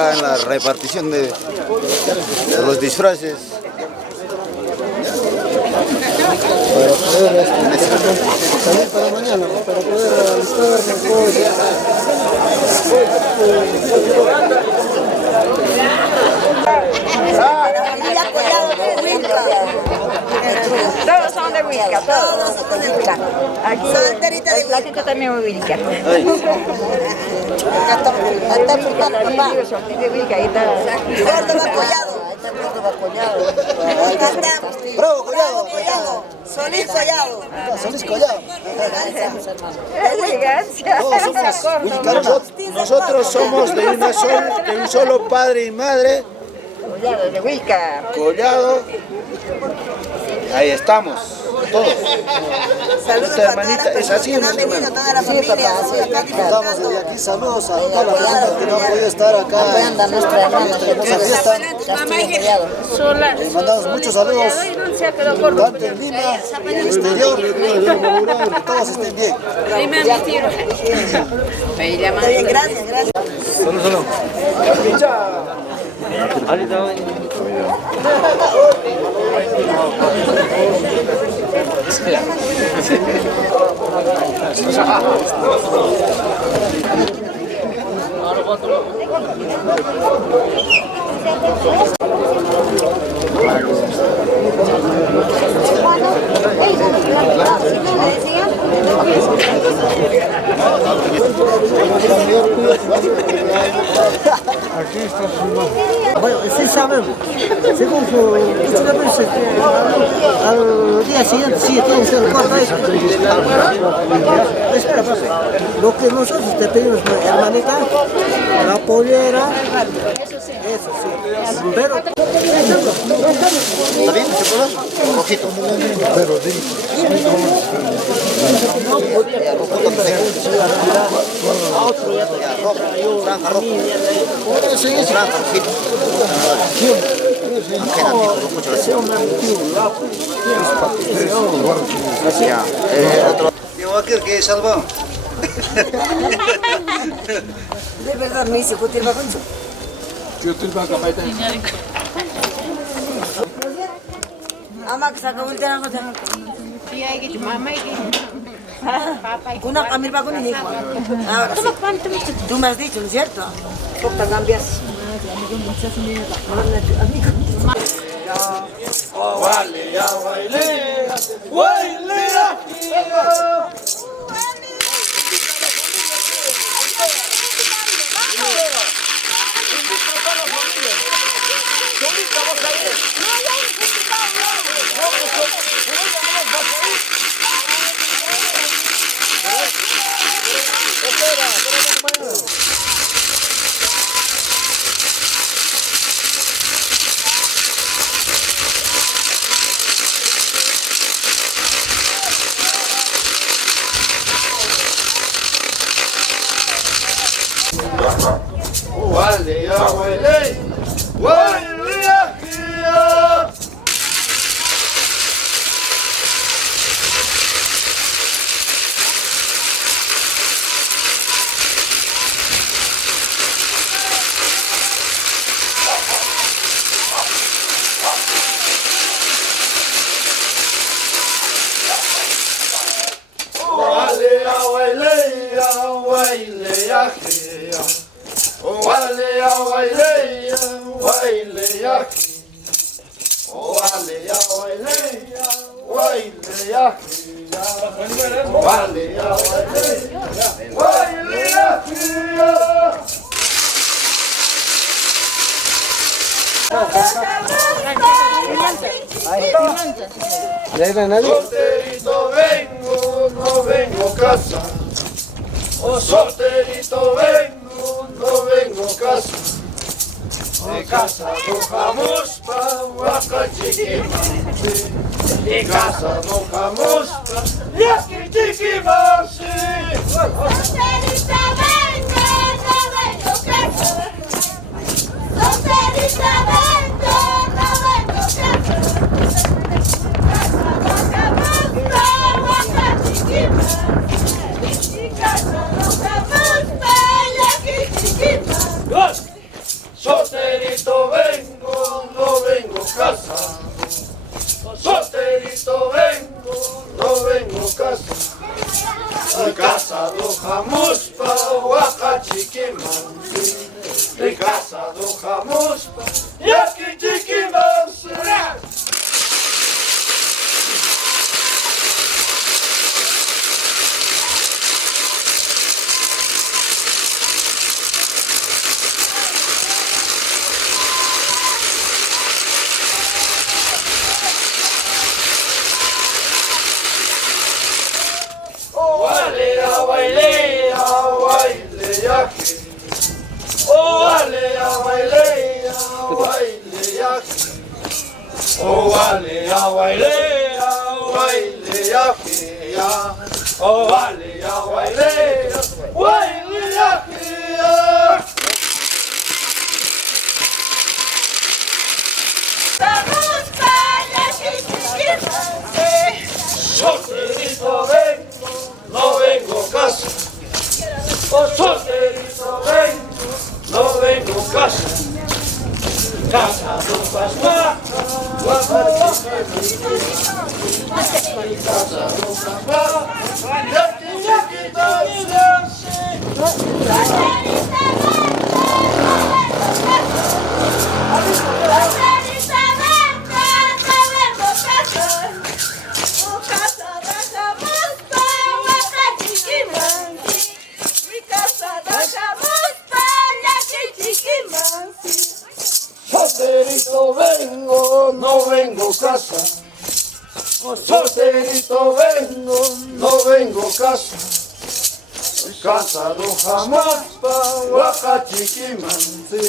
acá en la repartición de los disfraces. Para poder salir para mañana, para poder alistarnos Todos son de Huilca, todos son de Huilca. Aquí el platito también es Huilca. Bravo, Collado. Solís Collado. Solís Collado. Elegancia. Todos somos huilcanos. Nosotros somos de un solo padre y madre. Collado, de Huilca. Collado. Ahí estamos, todos. Saludos Esta hermanita es así, que no han venido, toda la familia. Estamos desde aquí, saludos a toda la gente que no ha podido estar acá Apoyando a nuestra hermana. Les mandamos muchos saludos, tanto en Lima, en el exterior, que todos estén bien. Bien, gracias, gracias. Solo. Bueno, sí sabemos, según su al día siguiente sí tiene que ser el corto ahí. Espera, pase. Lo que nosotros te pedimos, hermanita, la pollera, eso sí, pero... ¿Está bien? ¿Se puede? Rojito. Pero dime. Franja roja. Franja rojito. Otro. ¿Qué que salvó? De verdad, me dice, ¿cuál va con eso? Ama, que saca vuelta en la cosa. Kuna kamil ba kunin ikaw? Tú me has dicho, ¿no es cierto? Porque cambias. Solterito vengo, no vengo a casa. Oh, solterito vengo, no vengo a casa. De casa dejamos pa' Huacachiquima. De casa dejamos pa' Huacachiquima. Solterita vengo, no vengo a casa. Solterita vengo, no vengo a casa. Oh, wale ya waile ya waile ya kia. Oh, wale ya waile ya waile ya kia. Solterito vengo, no vengo casa. Oh, solterito vengo, no vengo casa. Casa no pasa, casa no pasa. Yaki solterito vengo, no vengo casa. Solterito vengo, no vengo casa. Casado jamás pa Huacachiquimansi.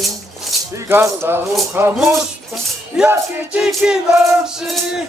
Casado jamás pa Yaquichiquimansi.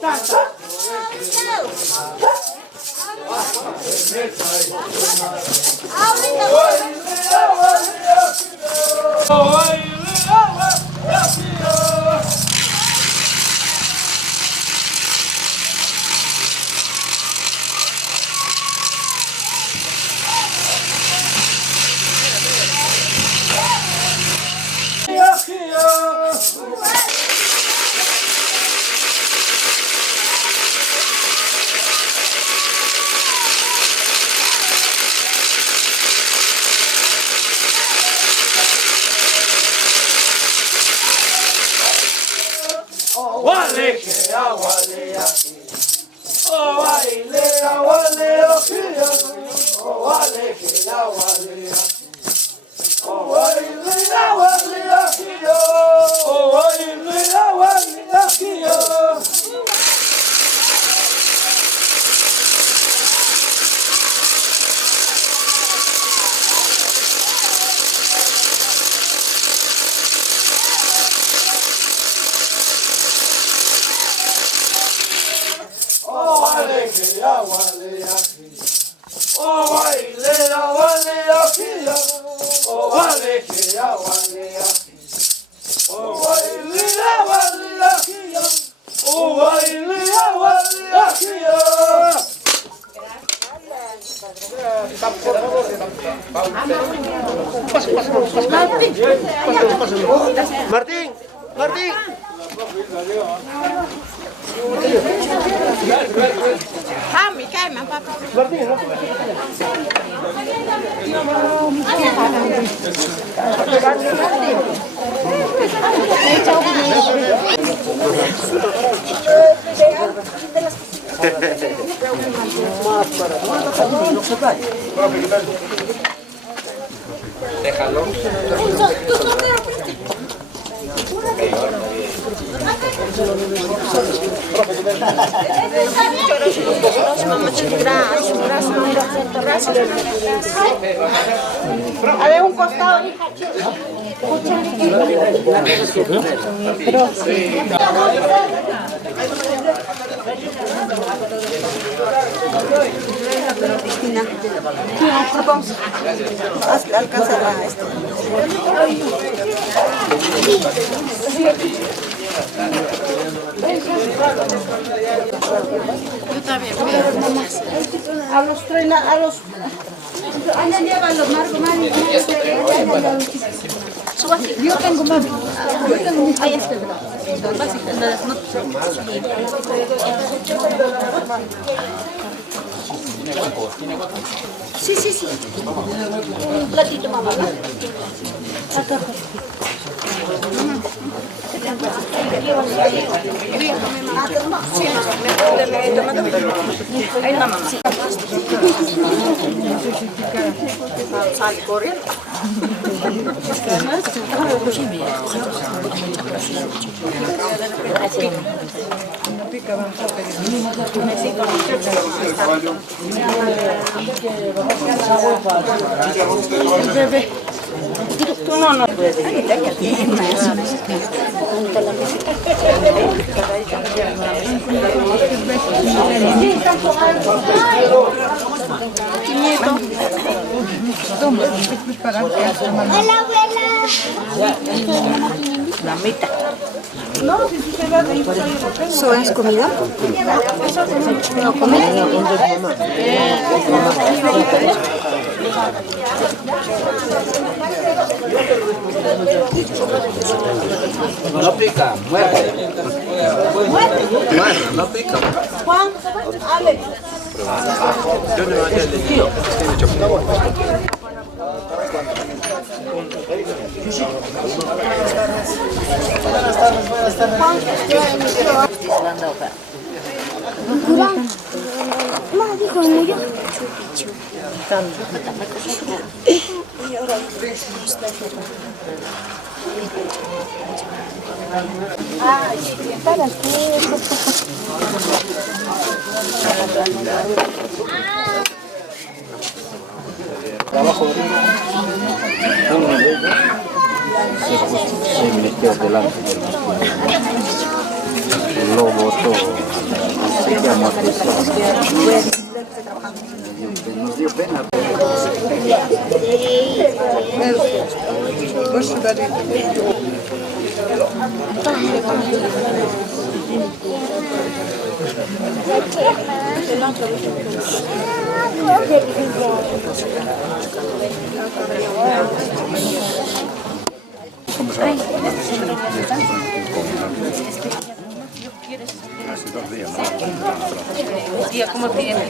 Tanta Martín, Martín. Déjalo. A ver, un costado. Cristina. Vamos. Alcanza la Yo también. A los anda, llévalo, Marco, mami. Yo tengo mami. Yo tengo. Ahí está. Sí, sí, sí. Un platito, mamá. Hay una mamá. Sale corriendo. No, no. Hola, abuela. Mamita. No, si se va a ir. ¿Eso es comida? No, comida. No pica, muerde. Muerde, no pica. Juan, Alex. Se metió delante del lo botó, se llamó nos dio pena. Tía, ¿cómo tiene?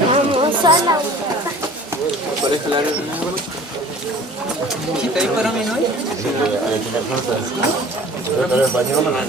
Vamos a la ¿Quita ahí para mí, no hay? Sopa. Despacito, mami.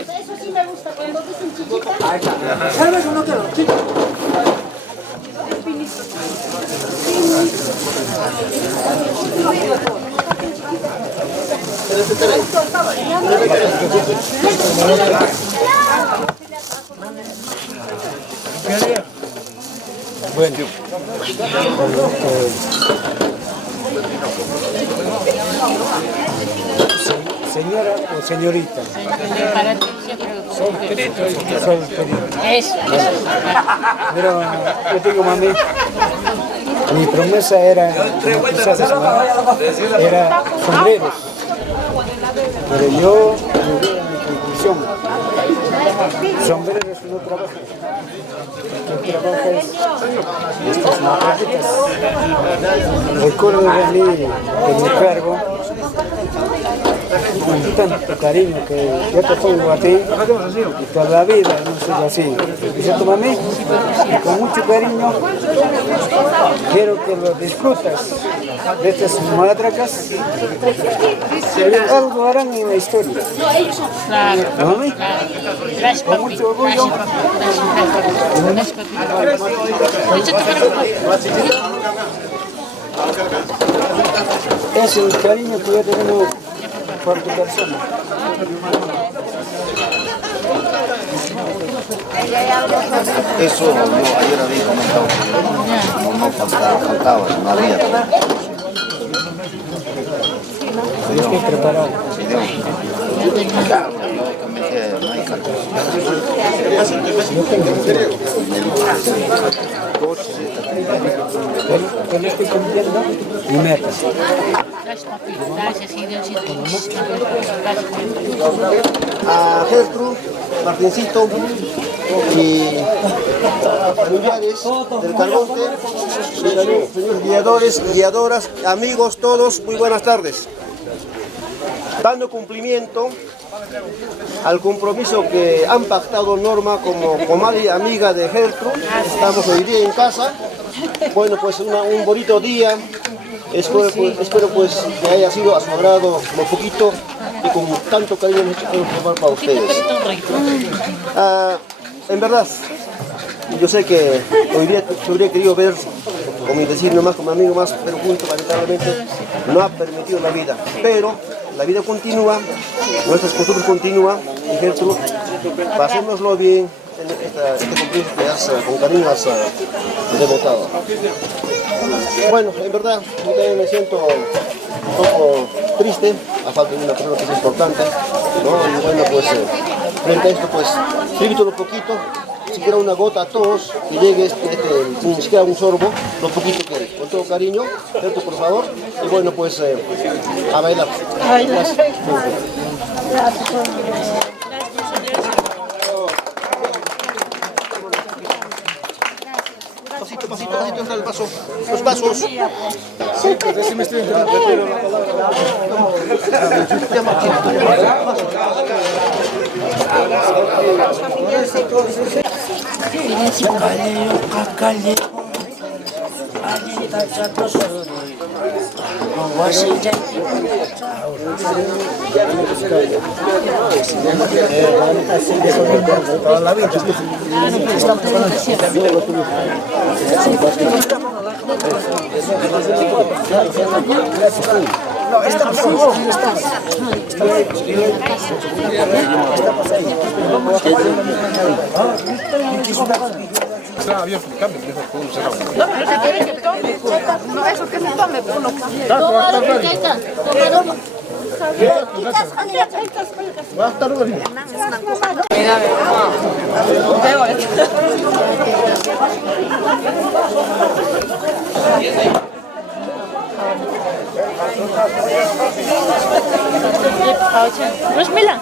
Eso sí me gusta, cuando dicen chiquita. ¿Sabes o no quiero? Chico. Bueno, señora o señorita. Para ti siempre. Eso. Pero yo digo, mami, mi promesa era, como tú sabes, ¿no? Era sombreros. Pero yo llegué a mi conclusión. Sombreros no trabajo. El trabajo es estas margaritas. Recuerdo de mí que me cargo con tanto cariño que yo te pongo a ti y toda la vida no soy así. ¿Cierto, mami? Y con mucho cariño quiero que lo disfrutas de estas matracas. Algo harán en la historia. Claro. ¿No, mami? Gracias, Con papi. mucho orgullo. Gracias, Es el cariño que yo tengo por tu persona. Eso yo ayer había comentado que no faltaba, no había. Yo estoy preparado. Claro, yo también que no hay calor. Con estoy cumpliendo mi meta. Gracias, papi. Gracias, y Diosito. A Gertrude, Martincito y familiares del Calmonte, señores guiadores, guiadoras, amigos todos, muy buenas tardes. Dando cumplimiento al compromiso que han pactado Norma como comadre y amiga de Gertrude, estamos hoy día en casa. Bueno, pues un bonito día. Espero pues que haya sido a su agrado lo poquito y con tanto cariño hemos hecho preparar para ustedes. En verdad, yo sé que hoy día te hubiera querido ver con mi vecino más, con mi amigo más, pero juntos lamentablemente no ha permitido la vida. Pero la vida continúa, nuestras costumbres continúan y Gertrude, pasémoslo bien en este compromiso que con cariño has devotado. Bueno, en verdad, yo también me siento un poco triste, a falta de una persona que es importante, ¿no? Y bueno, pues frente a esto, pues, invito lo poquito, siquiera una gota a todos, que llegue sin siquiera un sorbo, lo poquito que hay, con todo cariño, Gertrude, por favor, y bueno, pues, a bailar. Gracias. Pasito, entra el paso. Los pasos. Sí, pues así me estoy entrando. No, esta no está. Estaba bien explicando, mejor podemos cerrar. No, pero se quiere que tome. No, eso que se tome, pero no. Toma, Bismillah.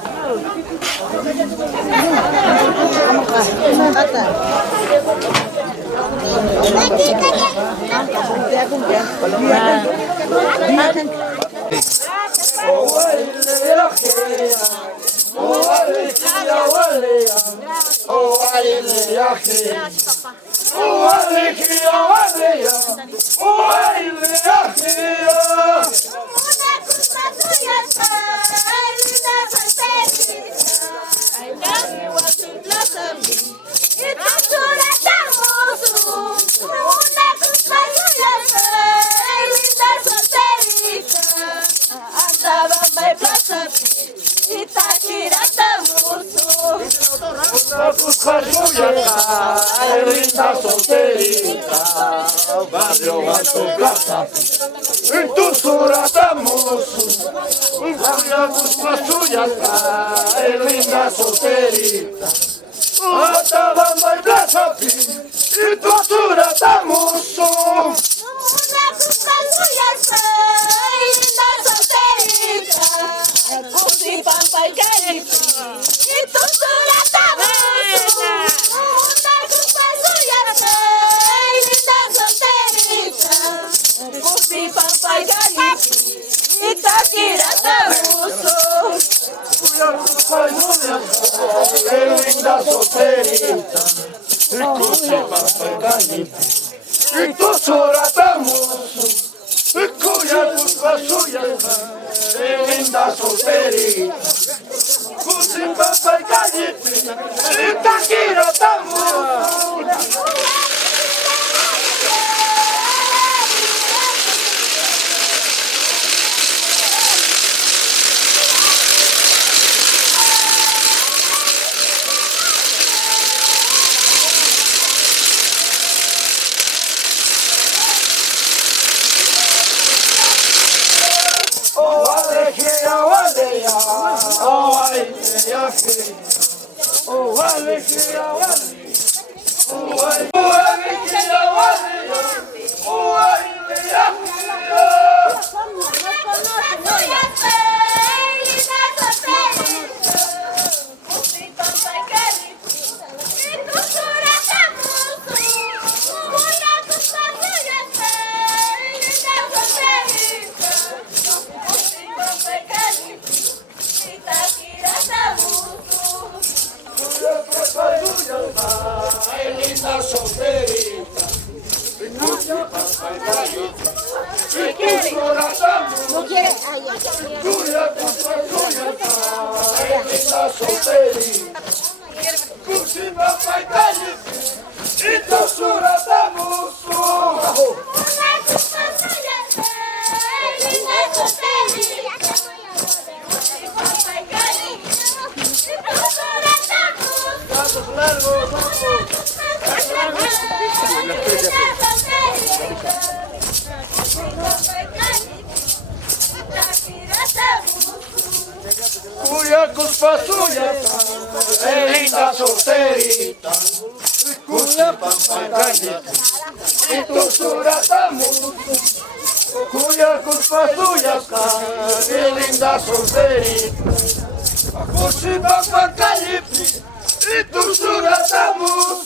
Barrio Alto Plaza, en tu suratamos, la suya, linda solterita. Hasta Bamba y Plaza, en tu suratamos. Linda solterita, y tu suratamos, cuya culpa suya, linda solterita, sin papá y callete, y taquira estamos. Cuya culpa suya, linda solterita, cuya pampa y calle, y tu suratamos, cuya culpa suya, linda solterita, cuya pampa y calle, y tu suratamos.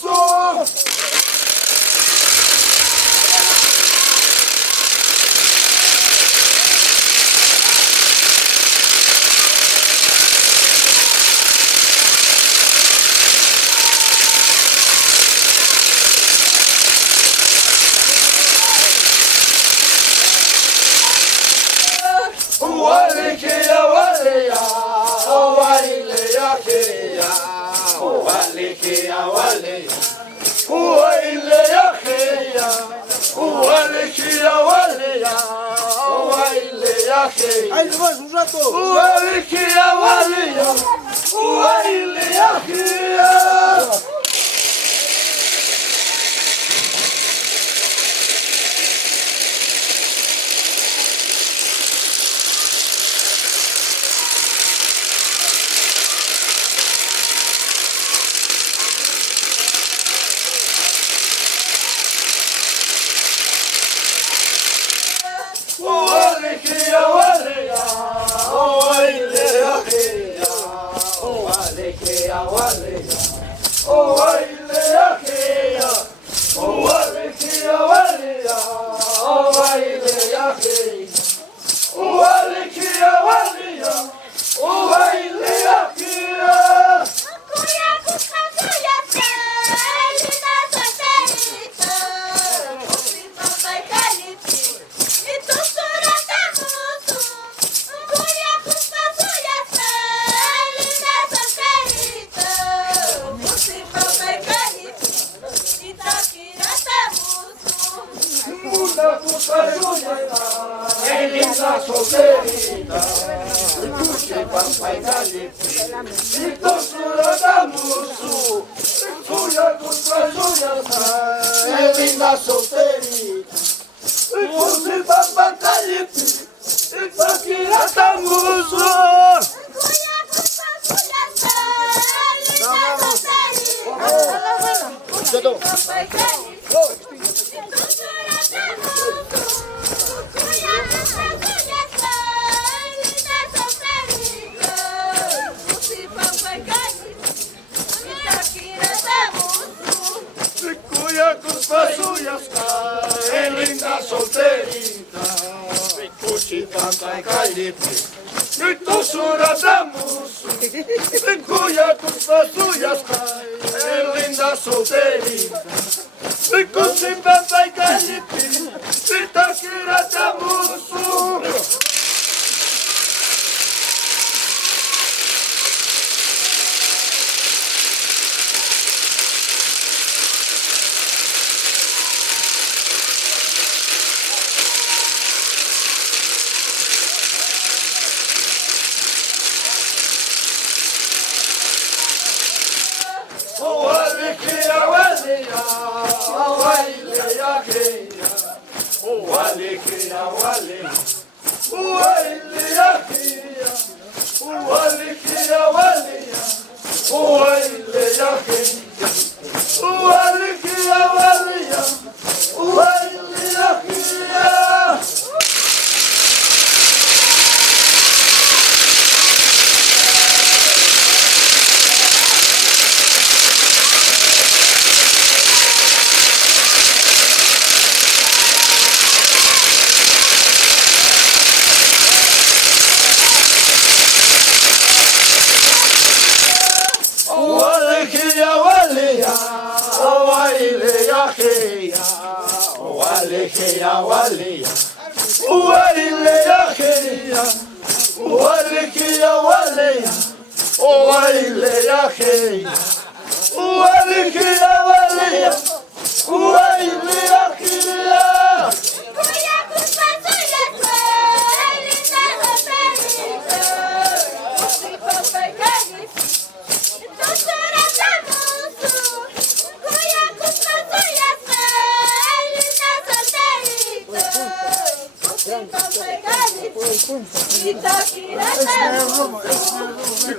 ¡Ahí nos vamos un rato! linda solterita, kuchi pampa y calipi, y tosura damusu, suya contra suya, linda solterita, kuchi pampa y calipi, y pakira damusu. Cuya culpa suya está, linda solterita, cuchi pampa y calipi, y tosura damusu, cuya culpa suya está, linda solterita, cuchi pampa y calipi, y takira damusu.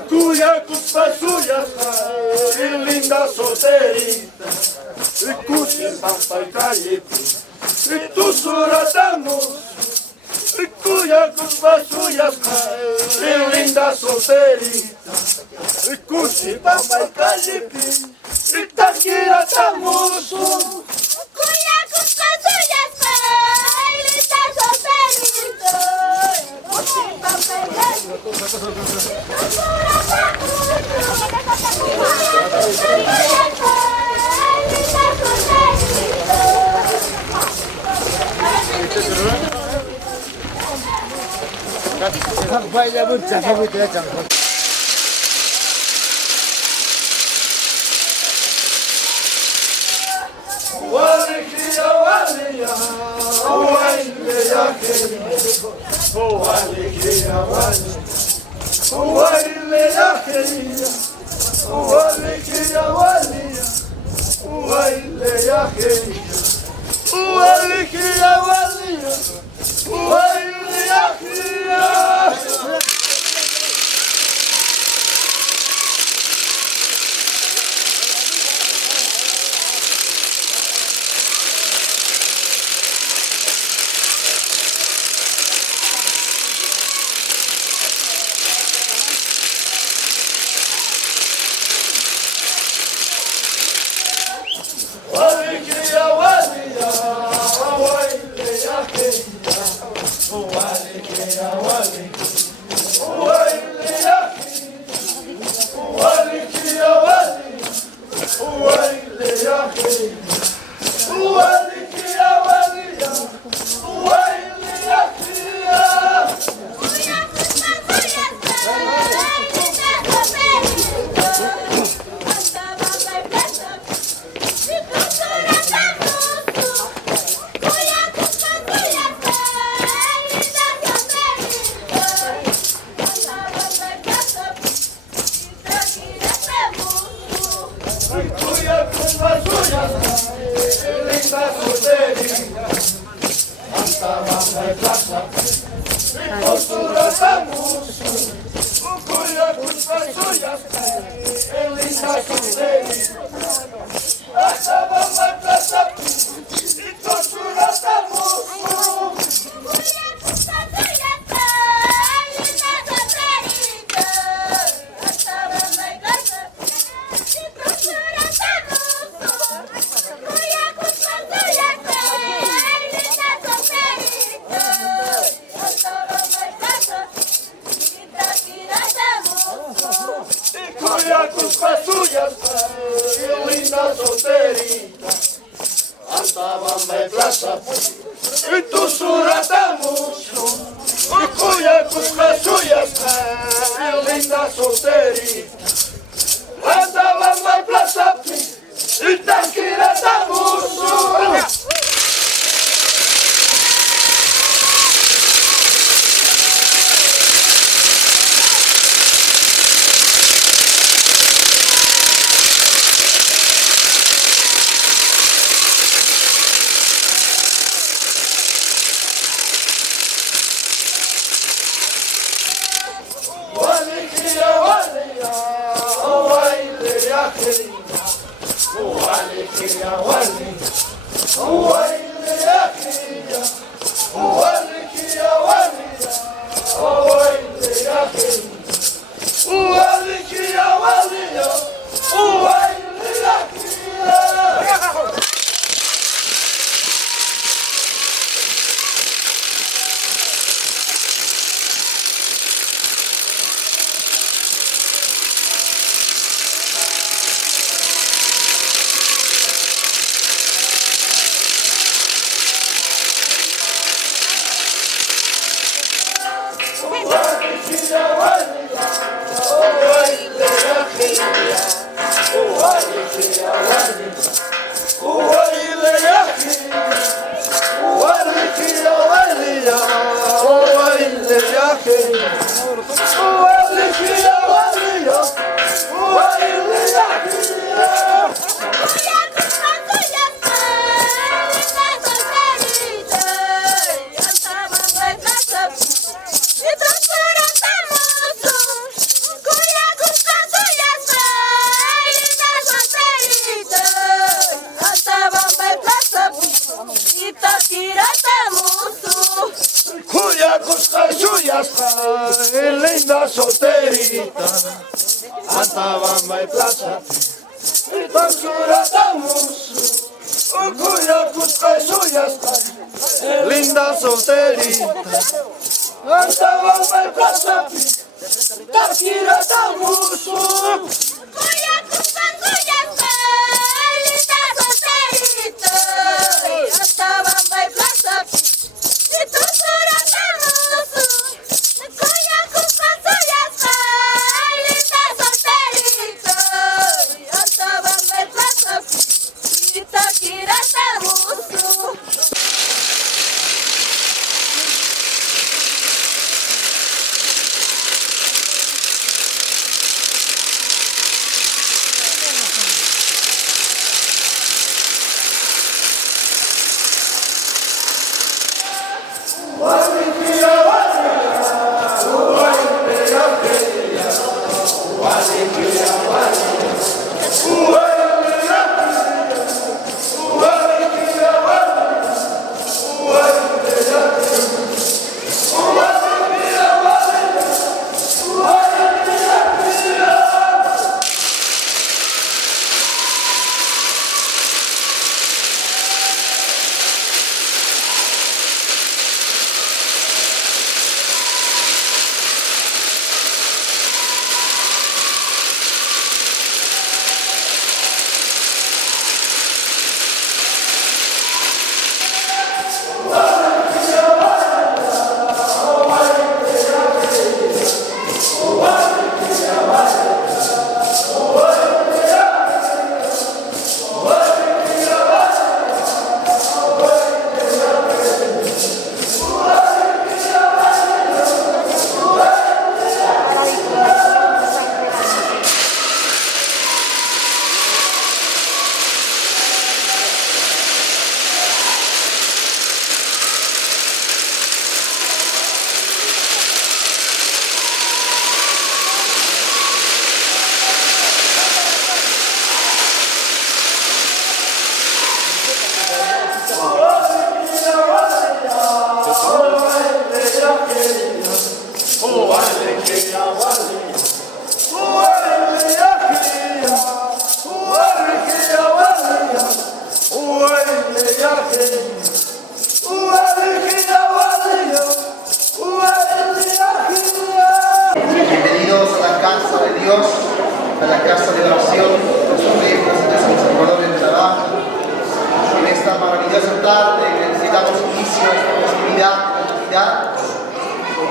Cuya culpa suya, linda solterita, y cuchi pampa y calipi, y tosura damusu, cuya culpa suya, linda solterita, y cuchi pampa y calipi, y takira damusu. Linda solterita, Antabamba y Plaza, y Tonsura estamos, Cuya Cusca suya está, linda solterita, Antabamba y Plaza, Taquira estamos, Cuya Cusca suya está, linda solterita, Antabamba y Plaza, y Tonsura estamos.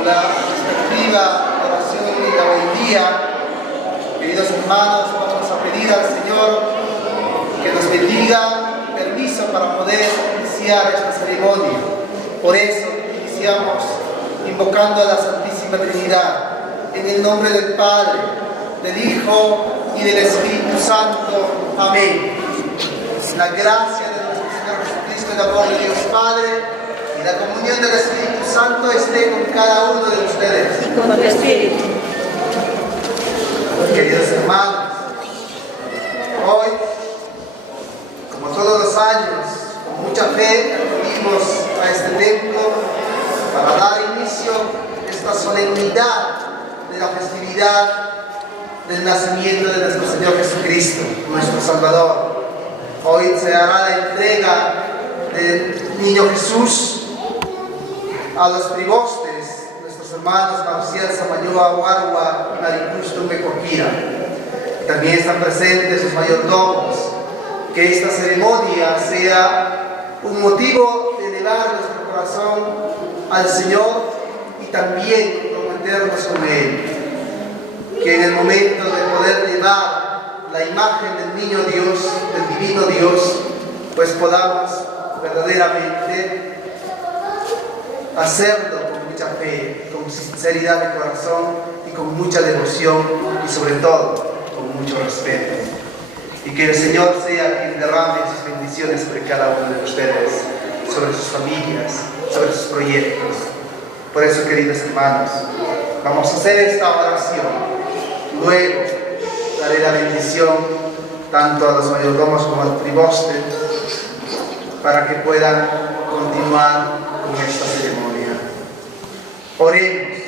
la respectiva oración y la hoy queridos hermanos, vamos a pedir al Señor que nos bendiga permiso para poder iniciar esta ceremonia. Por eso iniciamos invocando a la Santísima Trinidad, en el nombre del Padre, del Hijo y del Espíritu Santo. Amén. La gracia de nuestro Señor Jesucristo, el amor de Dios Padre y la comunión del Espíritu Santo esté con cada uno de ustedes. Y con el Espíritu. Queridos hermanos, hoy, como todos los años, con mucha fe acudimos a este templo para dar inicio a esta solemnidad de la festividad del nacimiento de nuestro Señor Jesucristo, nuestro Salvador. Hoy se hará la entrega del niño Jesús a los pribostes, nuestros hermanos Marcial Samayoa, Guarua y Maricruz Tumbecoquira. También están presentes los mayordomos. Que esta ceremonia sea un motivo de elevar nuestro corazón al Señor y también comprometernos con Él. Que en el momento de poder llevar la imagen del niño Dios, del divino Dios, pues podamos verdaderamente hacerlo con mucha fe, con sinceridad de corazón y con mucha devoción y sobre todo con mucho respeto. Y que el Señor sea quien derrame sus bendiciones sobre cada uno de ustedes, sobre sus familias, sobre sus proyectos. Por eso, queridos hermanos, vamos a hacer esta oración. Luego daré la bendición tanto a los mayordomos como al priboste para que puedan continuar con esta ceremonia. Oremos.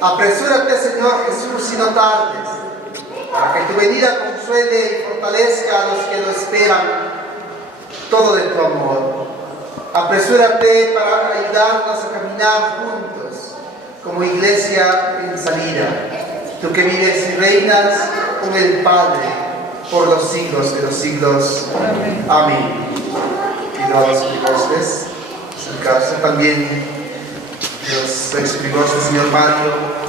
Apresúrate, Señor Jesús, y no tardes, para que tu venida consuele y fortalezca a los que lo esperan, todo de tu amor. Apresúrate para ayudarnos a caminar juntos como iglesia en salida, tú que vives y reinas con el Padre por los siglos de los siglos. Amén. Pido a los pribostes acercarse también, los ex pribostes, señor Mario.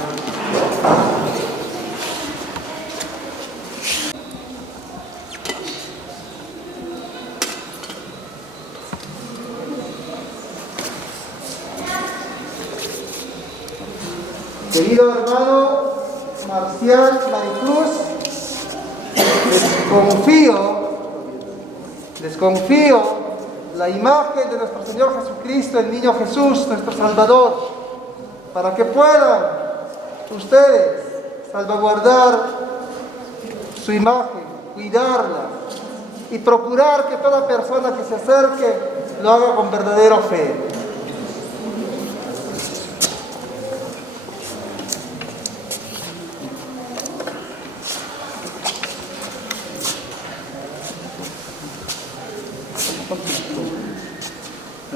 Querido hermano Marcial Maricruz, desconfío la imagen de nuestro Señor Jesucristo, el niño Jesús, nuestro Salvador, para que puedan ustedes salvaguardar su imagen, cuidarla y procurar que toda persona que se acerque lo haga con verdadera fe.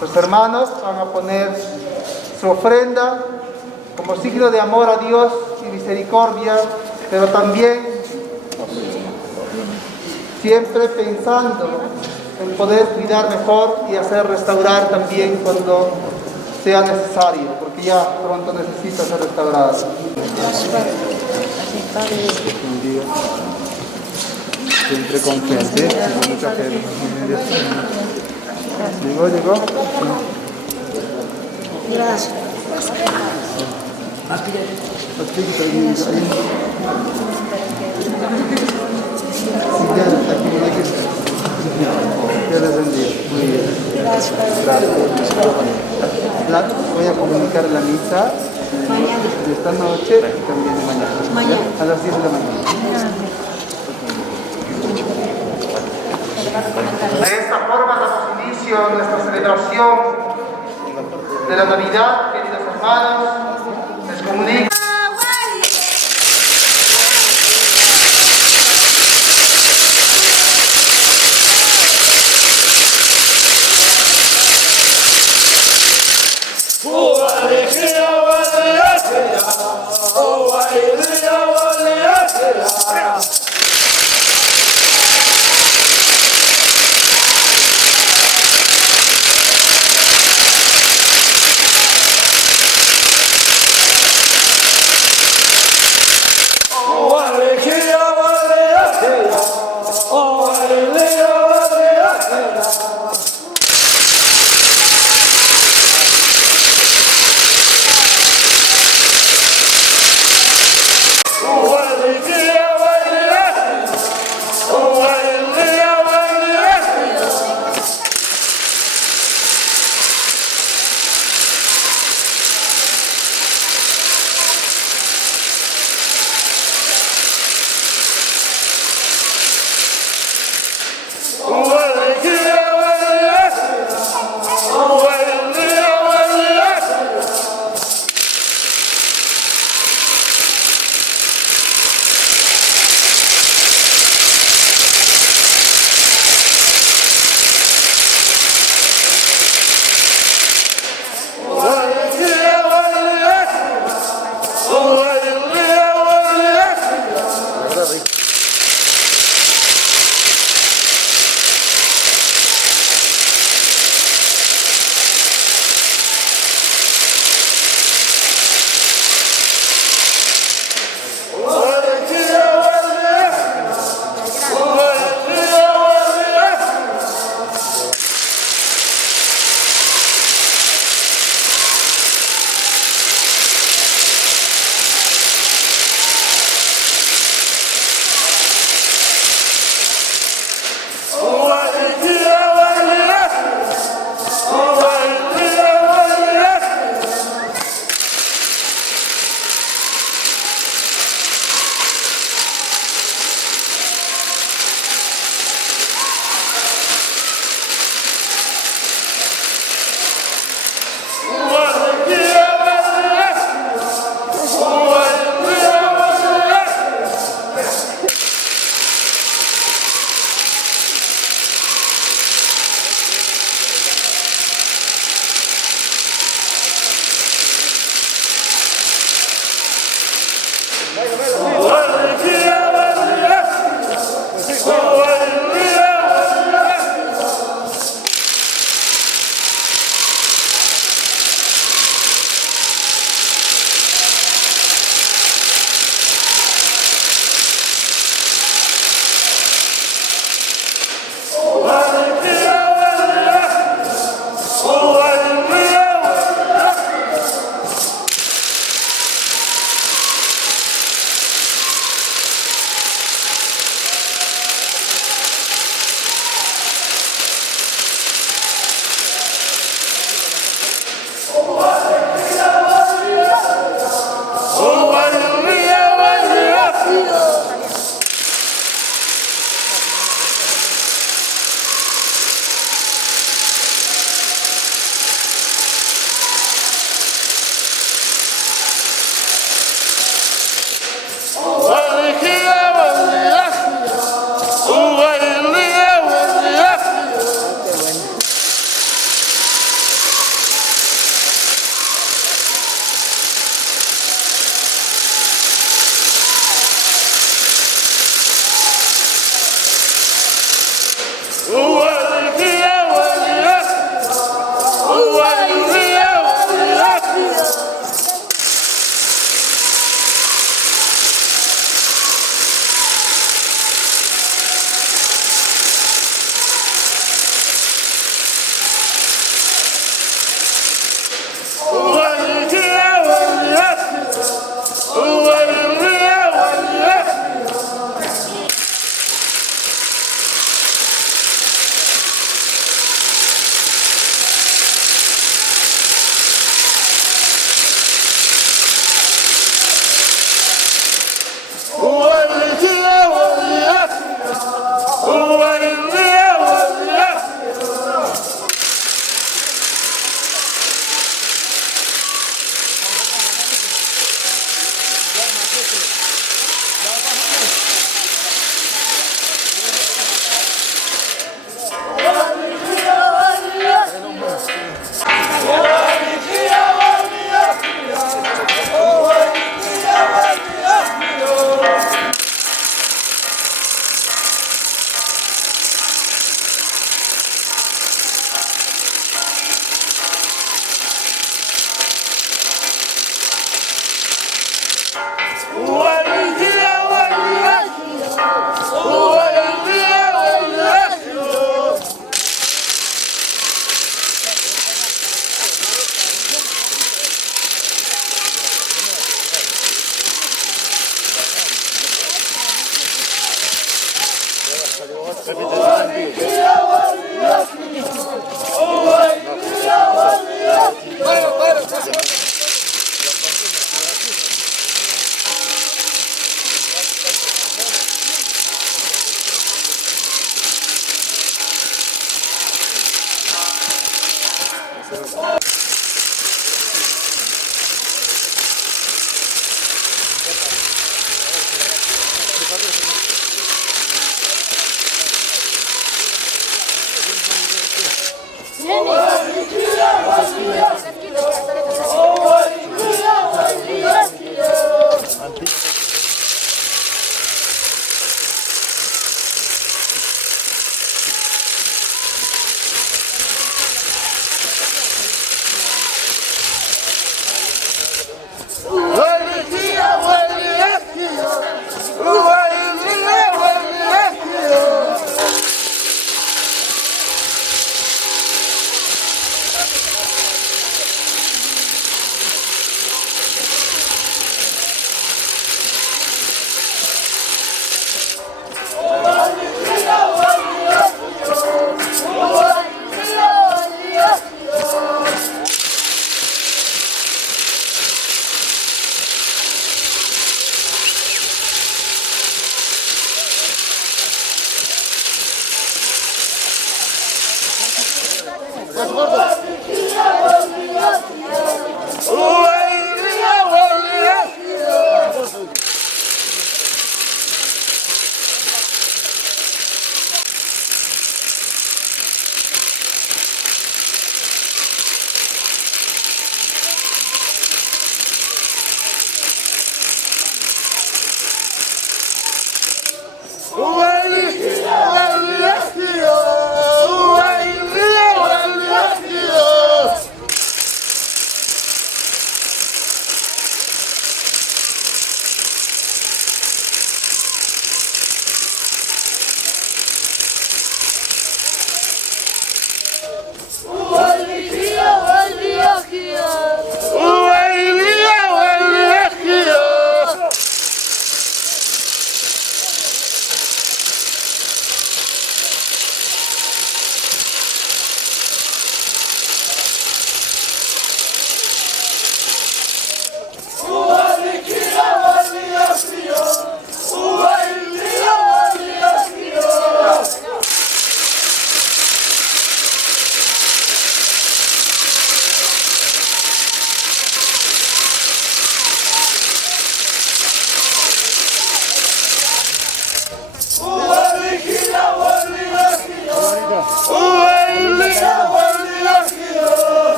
Nuestros hermanos van a poner su ofrenda como signo de amor a Dios y misericordia, pero también siempre pensando en poder cuidar mejor y hacer restaurar también cuando sea necesario, porque ya pronto necesita ser restaurado. Siempre con fe, ¿sí? Con mucha fe. ¿Llegó? Gracias. Ya les bendiga. Muy bien. Gracias. Voy a comunicar la misa de esta noche y también de mañana. A las 10 de la mañana. De esta forma damos inicio a nuestra celebración de la Navidad, queridos hermanos. Les comunico.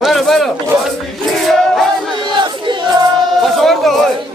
Bueno, bueno. Paso gordo, hoy.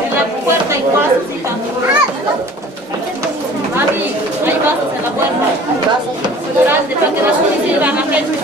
En la puerta hay cosas, hija. Mami, hay cosas en la puerta. Grande, para que las cosas sirvan a gente.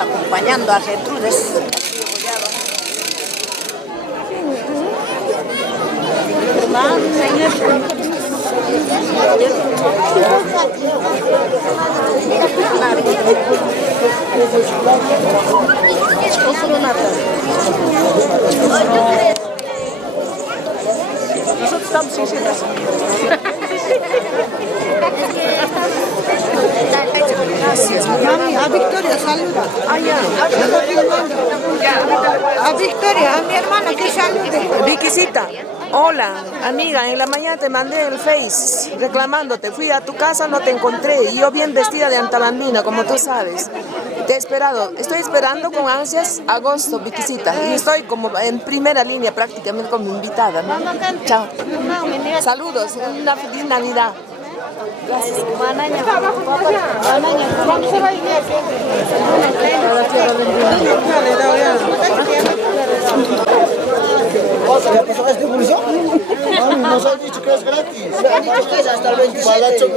Acompañando a Gertrudes. Nosotros estamos sin sillas. Gracias. Mami, a Victoria saluda. A Victoria, a mi hermana que salude. Viquisita, hola, amiga, en la mañana te mandé el Face reclamándote. Fui a tu casa, no te encontré. Y yo bien vestida de antabambina, como tú sabes. Te he esperado. Estoy esperando con ansias agosto, Viquisita. Y estoy como en primera línea prácticamente como invitada, ¿no? Chao. Saludos, una feliz Navidad. Gracias. ¿Es devolución? Nos han dicho que es gratis. Me han dicho que es hasta el 27.